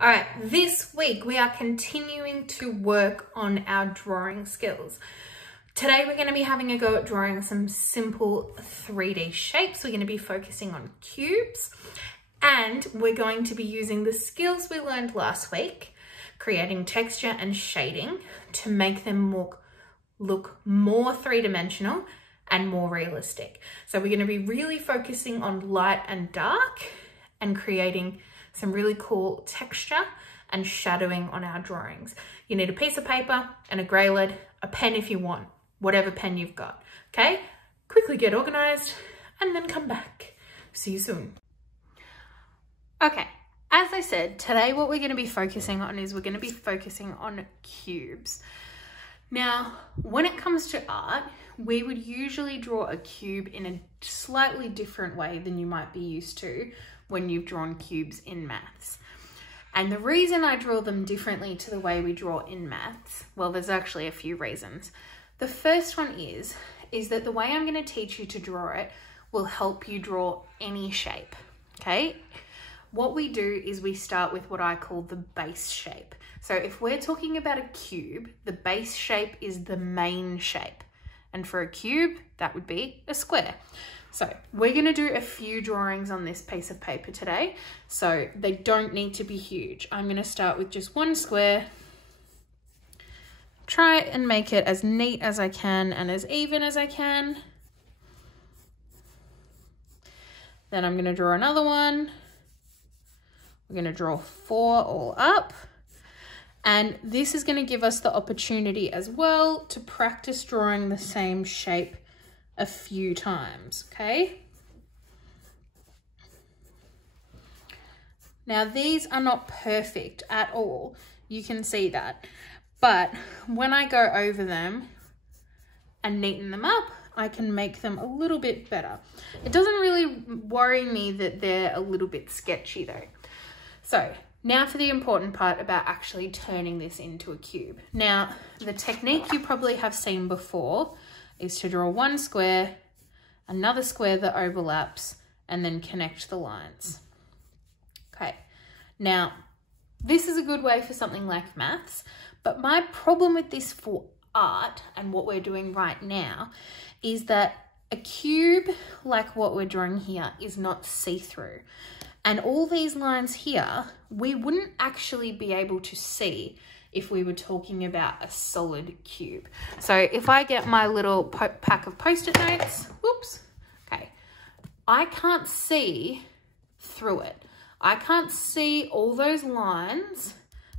All right, this week we are continuing to work on our drawing skills. Today we're going to be having a go at drawing some simple 3D shapes. We're going to be focusing on cubes, and we're going to be using the skills we learned last week, creating texture and shading to make them look more three-dimensional and more realistic. So we're going to be really focusing on light and dark and creating some really cool texture and shadowing on our drawings. You need a piece of paper and a grey lead, a pen if you want, whatever pen you've got, okay? Quickly get organized and then come back. See you soon. Okay, as I said, today what we're going to be focusing on is we're going to be focusing on cubes. Now, when it comes to art, we would usually draw a cube in a slightly different way than you might be used to when you've drawn cubes in maths. And the reason I draw them differently to the way we draw in maths, well, there's actually a few reasons. The first one is that the way I'm going to teach you to draw it will help you draw any shape, okay? What we do is we start with what I call the base shape. So if we're talking about a cube, the base shape is the main shape. And for a cube, that would be a square. So we're going to do a few drawings on this piece of paper today. So they don't need to be huge. I'm going to start with just one square. Try and make it as neat as I can and as even as I can. Then I'm going to draw another one. We're going to draw 4 all up. And this is going to give us the opportunity as well to practice drawing the same shape a few times, okay? Now these are not perfect at all. You can see that. But when I go over them and neaten them up, I can make them a little bit better. It doesn't really worry me that they're a little bit sketchy though. So now for the important part about actually turning this into a cube. Now, the technique you probably have seen before is to draw one square, another square that overlaps, and then connect the lines. Okay, now this is a good way for something like maths, but my problem with this for art and what we're doing right now is that a cube like what we're drawing here is not see-through. And all these lines here, we wouldn't actually be able to see if we were talking about a solid cube. So if I get my little pack of Post-it notes, whoops, okay, I can't see through it. I can't see all those lines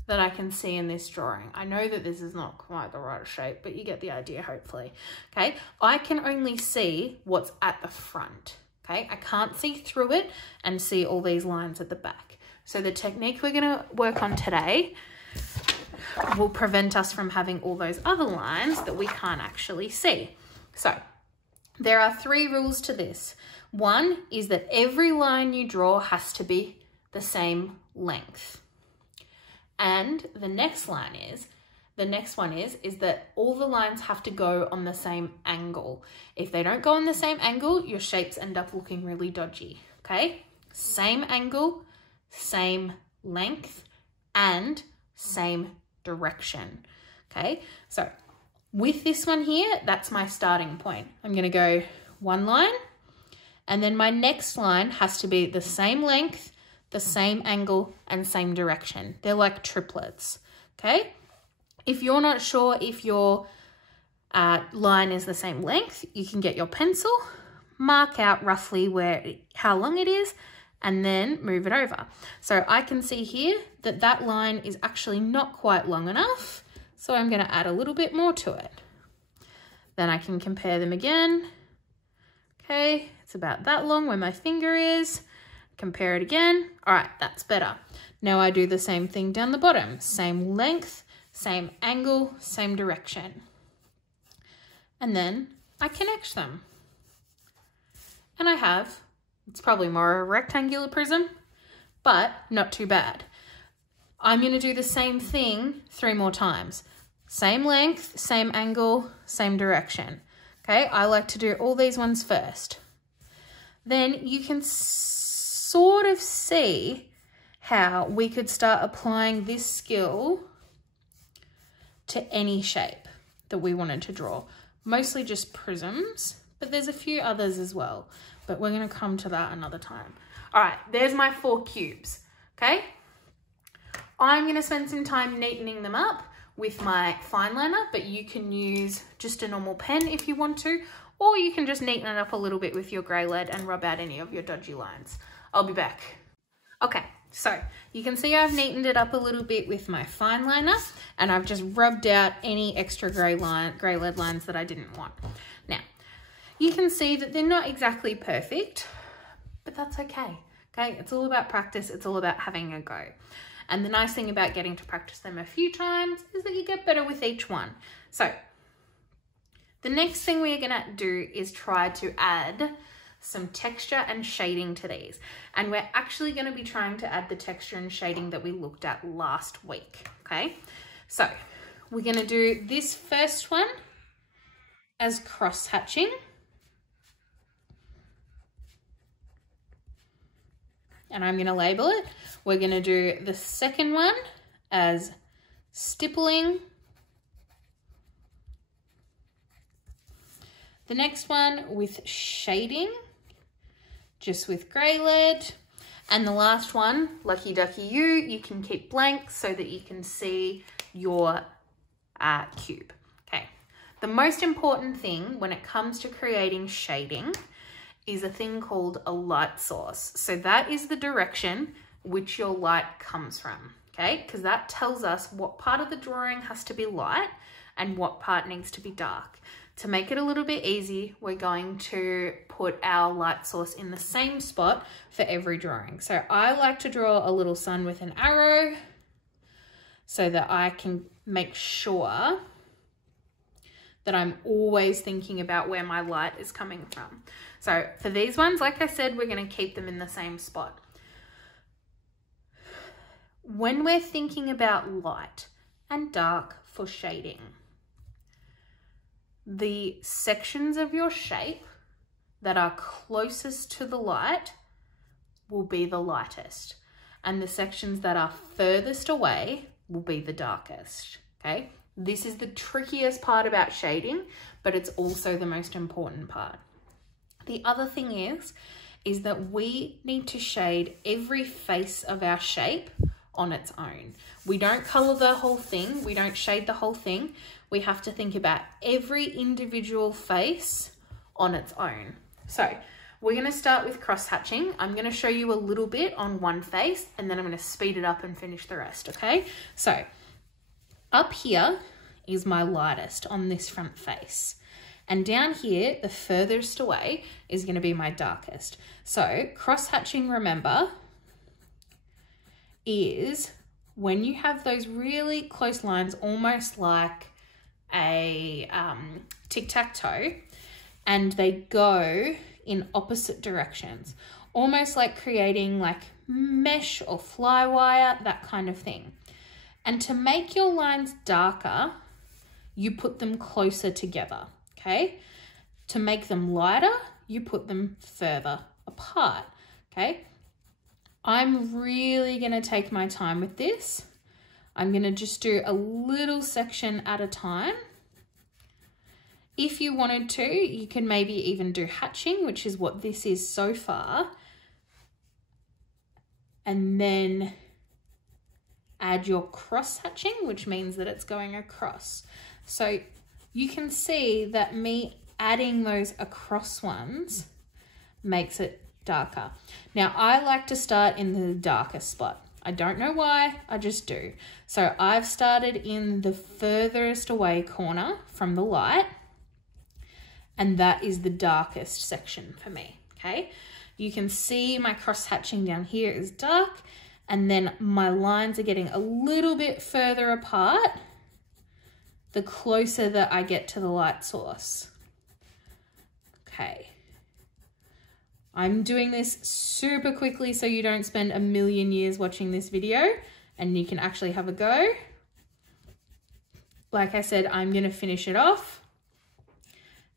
that I can see in this drawing. I know that this is not quite the right shape, but you get the idea, hopefully. Okay, I can only see what's at the front. Okay, I can't see through it and see all these lines at the back. So the technique we're going to work on today will prevent us from having all those other lines that we can't actually see. So there are 3 rules to this. One is that every line you draw has to be the same length. And the next one is that all the lines have to go on the same angle. If they don't go on the same angle, your shapes end up looking really dodgy, okay? Same angle, same length, and same direction, okay? So with this one here, that's my starting point. I'm gonna go one line, and then my next line has to be the same length, the same angle, and same direction. They're like triplets, okay? If you're not sure if your line is the same length, you can get your pencil, mark out roughly how long it is, and then move it over. So I can see here that that line is actually not quite long enough, so I'm going to add a little bit more to it. Then I can compare them again. Okay, it's about that long where my finger is. Compare it again. All right, that's better. Now I do the same thing down the bottom. Same length, same angle, same direction. And then I connect them. And I have, it's probably more a rectangular prism, but not too bad. I'm going to do the same thing 3 more times. Same length, same angle, same direction. Okay, I like to do all these ones first. Then you can sort of see how we could start applying this skill to any shape that we wanted to draw. Mostly just prisms, but there's a few others as well, but we're going to come to that another time. All right, there's my 4 cubes, okay? I'm going to spend some time neatening them up with my fine liner, but you can use just a normal pen if you want to, or you can just neaten it up a little bit with your grey lead and rub out any of your dodgy lines. I'll be back. Okay, so you can see I've neatened it up a little bit with my fine liner, and I've just rubbed out any extra grey lead lines that I didn't want. Now, you can see that they're not exactly perfect, but that's okay. Okay, it's all about practice. It's all about having a go. And the nice thing about getting to practice them a few times is that you get better with each one. So the next thing we're gonna do is try to add some texture and shading to these. And we're actually gonna be trying to add the texture and shading that we looked at last week, okay? So we're gonna do this first one as cross hatching. And I'm gonna label it. We're gonna do the second one as stippling. The next one with shading, just with grey lead. And the last one, lucky ducky you can keep blank so that you can see your cube. Okay. The most important thing when it comes to creating shading is a thing called a light source. So that is the direction which your light comes from, okay? Because that tells us what part of the drawing has to be light and what part needs to be dark. To make it a little bit easy, we're going to put our light source in the same spot for every drawing. So I like to draw a little sun with an arrow so that I can make sure that I'm always thinking about where my light is coming from. So for these ones, like I said, we're going to keep them in the same spot. When we're thinking about light and dark for shading, the sections of your shape that are closest to the light will be the lightest, and the sections that are furthest away will be the darkest, okay? This is the trickiest part about shading, but it's also the most important part. The other thing is that we need to shade every face of our shape on its own. We don't color the whole thing. We don't shade the whole thing. We have to think about every individual face on its own. So we're going to start with cross hatching. I'm going to show you a little bit on one face, and then I'm going to speed it up and finish the rest, okay? So up here is my lightest on this front face. And down here, the furthest away is going to be my darkest. So cross hatching, remember, is when you have those really close lines, almost like a tic-tac-toe, and they go in opposite directions, almost like creating like mesh or fly wire, that kind of thing. And to make your lines darker, you put them closer together, okay? To make them lighter, you put them further apart, okay? I'm really going to take my time with this. I'm going to just do a little section at a time. If you wanted to, you can maybe even do hatching, which is what this is so far. And then add your cross hatching, which means that it's going across. So you can see that me adding those across ones makes it darker. Now I like to start in the darkest spot. I don't know why, I just do. So I've started in the furthest away corner from the light, and that is the darkest section for me, okay? You can see my cross hatching down here is dark, and then my lines are getting a little bit further apart the closer that I get to the light source. Okay. I'm doing this super quickly so you don't spend a million years watching this video and you can actually have a go. Like I said, I'm going to finish it off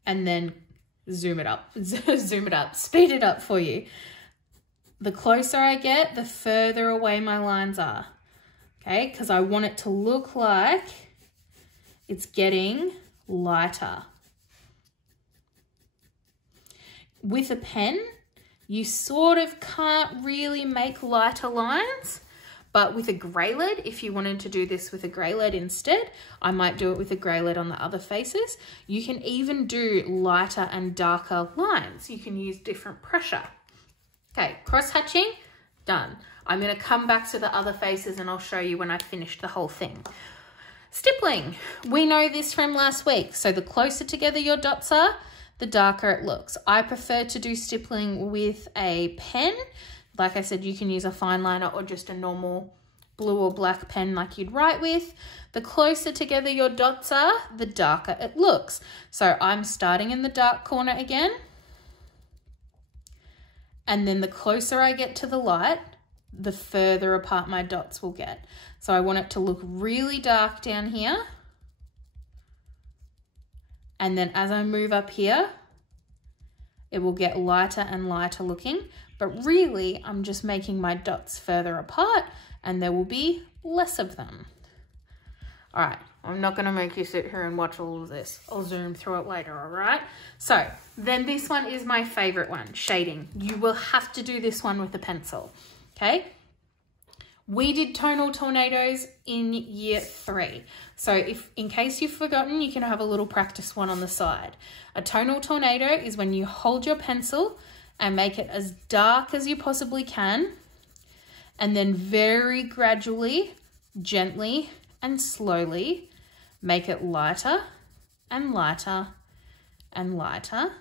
and then zoom it up, speed it up for you. The closer I get, the further away my lines are, okay? Because I want it to look like it's getting lighter. With a pen, you sort of can't really make lighter lines, but with a grey lead, if you wanted to do this with a grey lead instead, I might do it with a grey lead on the other faces. You can even do lighter and darker lines. You can use different pressure. Okay, cross hatching, done. I'm gonna come back to the other faces and I'll show you when I finished the whole thing. Stippling, we know this from last week. So the closer together your dots are, the darker it looks. I prefer to do stippling with a pen. Like I said, you can use a fine liner or just a normal blue or black pen like you'd write with. The closer together your dots are, the darker it looks. So I'm starting in the dark corner again. And then the closer I get to the light, the further apart my dots will get. So I want it to look really dark down here. And then as I move up here, it will get lighter and lighter looking. But really, I'm just making my dots further apart and there will be less of them. All right, I'm not gonna make you sit here and watch all of this. I'll zoom through it later, all right? So then this one is my favorite one, shading. You will have to do this one with a pencil, okay? We did Tonal Tornadoes in year 3. So if, in case you've forgotten, you can have a little practice one on the side. A tonal tornado is when you hold your pencil and make it as dark as you possibly can, and then very gradually, gently, and slowly make it lighter and lighter and lighter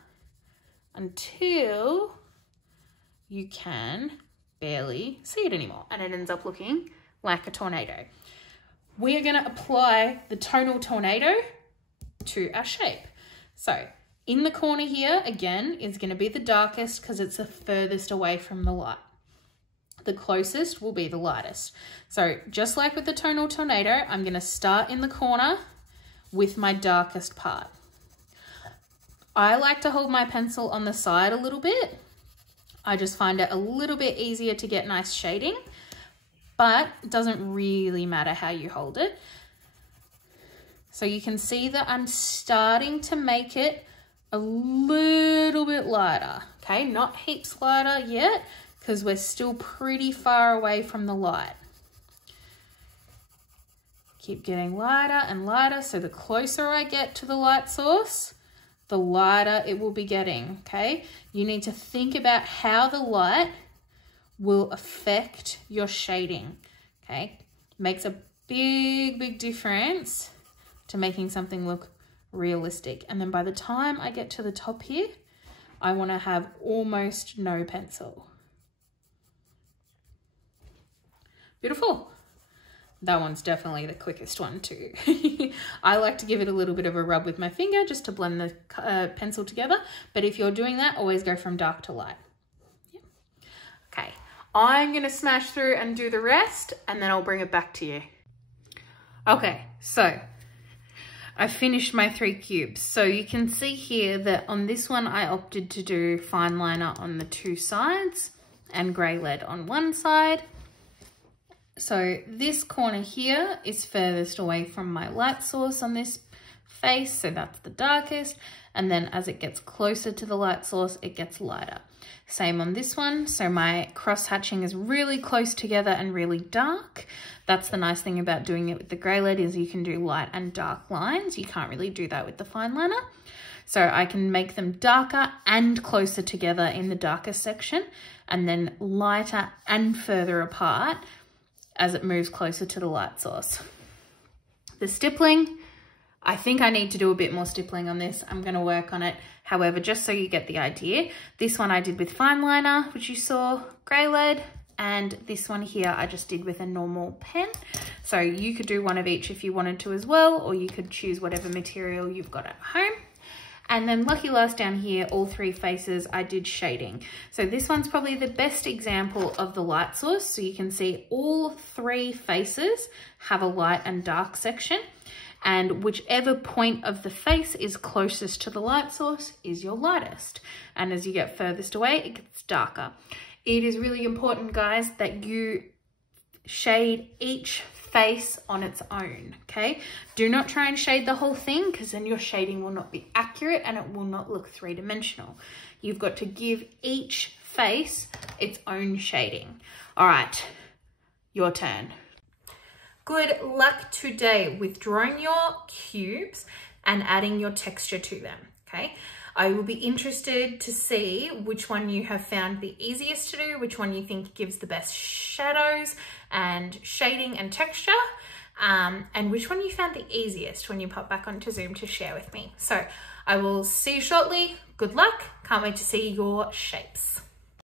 until you can barely see it anymore and it ends up looking like a tornado. We are going to apply the tonal tornado to our shape. So in the corner here, again, is going to be the darkest because it's the furthest away from the light. The closest will be the lightest. So just like with the tonal tornado, I'm going to start in the corner with my darkest part. I like to hold my pencil on the side a little bit. I just find it a little bit easier to get nice shading, but it doesn't really matter how you hold it. So you can see that I'm starting to make it a little bit lighter, okay? Not heaps lighter yet, because we're still pretty far away from the light. Keep getting lighter and lighter, so the closer I get to the light source, the lighter it will be getting, okay? You need to think about how the light will affect your shading, okay? Makes a big, big difference to making something look realistic. And then by the time I get to the top here, I want to have almost no pencil. Beautiful. That one's definitely the quickest one too. I like to give it a little bit of a rub with my finger just to blend the pencil together. But if you're doing that, always go from dark to light. Yeah. Okay, I'm going to smash through and do the rest and then I'll bring it back to you. Okay, so I finished my 3 cubes. So you can see here that on this one, I opted to do fine liner on the 2 sides and grey lead on one side. So this corner here is furthest away from my light source on this face, so that's the darkest. And then as it gets closer to the light source, it gets lighter. Same on this one. So my cross hatching is really close together and really dark. That's the nice thing about doing it with the grey lead is you can do light and dark lines. You can't really do that with the fine liner. So I can make them darker and closer together in the darkest section and then lighter and further apart as it moves closer to the light source. The stippling, I think I need to do a bit more stippling on this. I'm going to work on it. However, just so you get the idea, this one I did with fine liner, which you saw, grey lead, and this one here I just did with a normal pen. So you could do one of each if you wanted to as well, or you could choose whatever material you've got at home. And then lucky last down here, all 3 faces, I did shading. So this one's probably the best example of the light source. So you can see all 3 faces have a light and dark section. And whichever point of the face is closest to the light source is your lightest. And as you get furthest away, it gets darker. It is really important, guys, that you shade each face on its own, okay? Do not try and shade the whole thing, because then your shading will not be accurate and it will not look three-dimensional. You've got to give each face its own shading. All right, your turn. Good luck today with drawing your cubes and adding your texture to them, okay? I will be interested to see which one you have found the easiest to do, which one you think gives the best shadows and shading and texture, and which one you found the easiest when you pop back onto Zoom to share with me. So I will see you shortly. Good luck. Can't wait to see your shapes.